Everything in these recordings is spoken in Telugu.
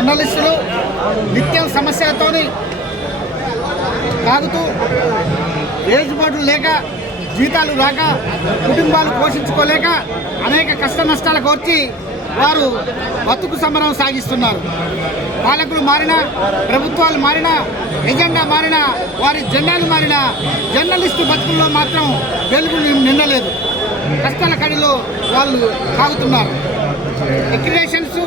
జర్నలిస్టులు నిత్యం సమస్యలతోని తాగుతూ ఏజుబాట్లు లేక జీతాలు రాక కుటుంబాలు పోషించుకోలేక అనేక కష్ట నష్టాలకు వచ్చి వారు బతుకు సమరం సాగిస్తున్నారు. పాలకులు మారినా, ప్రభుత్వాలు మారినా, ఎజెండా మారినా, వారి జెండాలు మారినా జర్నలిస్టు బతుకుల్లో మాత్రం వెలుగు నిండలేదు. కష్టాల కడిలో వాళ్ళు సాగుతున్నారు. అక్రిడేషన్స్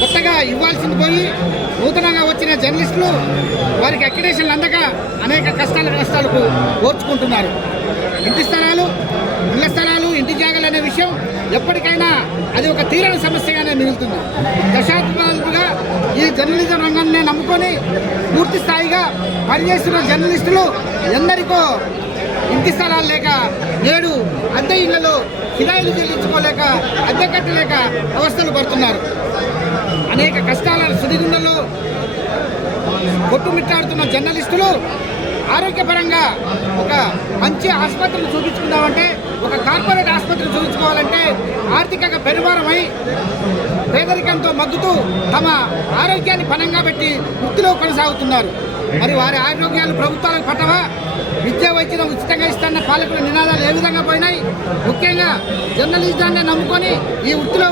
కొత్తగా ఇవ్వాల్సింది పోయి నూతనంగా వచ్చిన జర్నలిస్టులు వారికి అక్రిడేషన్లు అందక అనేక కష్టాలకు ఓర్చుకుంటున్నారు. ఇంటి స్థలాలు, ఇళ్ల స్థలాలు, ఇంటి జాగాలు అనే విషయం ఎప్పటికైనా అది ఒక తీరని సమస్యగానే మిగులుతుంది. దశాబ్దాలుగా ఈ జర్నలిజం రంగాన్ని నమ్ముకొని పూర్తి స్థాయిగా పనిచేస్తున్న జర్నలిస్టులు ఎందరికో ఇంటి స్థలాలు లేక నేడు అద్దె ఇళ్లలో కిరాయిలు చెల్లించుకోలేక, అద్దె కట్టలేక అవస్థలు పడుతున్నారు. అనేక కష్టాల సుడిగుండల్లో కొట్టుమిట్టాడుతున్న జర్నలిస్టులు ఆరోగ్యపరంగా ఒక మంచి ఆసుపత్రిని చూపించుకుందామంటే, ఒక కార్పొరేట్ ఆసుపత్రిని చూపించుకోవాలంటే ఆర్థికంగా పెరుమారమై పేదరికంతో మగ్గుతూ తమ ఆరోగ్యాన్ని పణంగా పెట్టి వృత్తిలో కొనసాగుతున్నారు. మరి వారి ఆరోగ్యాలు ప్రభుత్వాలకు పట్టవా? విద్యా వైద్యం ఉచితంగా ఇస్తున్న పాలకుల నినాదాలు ఏ విధంగా పోయినాయి? ముఖ్యంగా జర్నలిజాన్ని నమ్ముకొని ఈ వృత్తిలో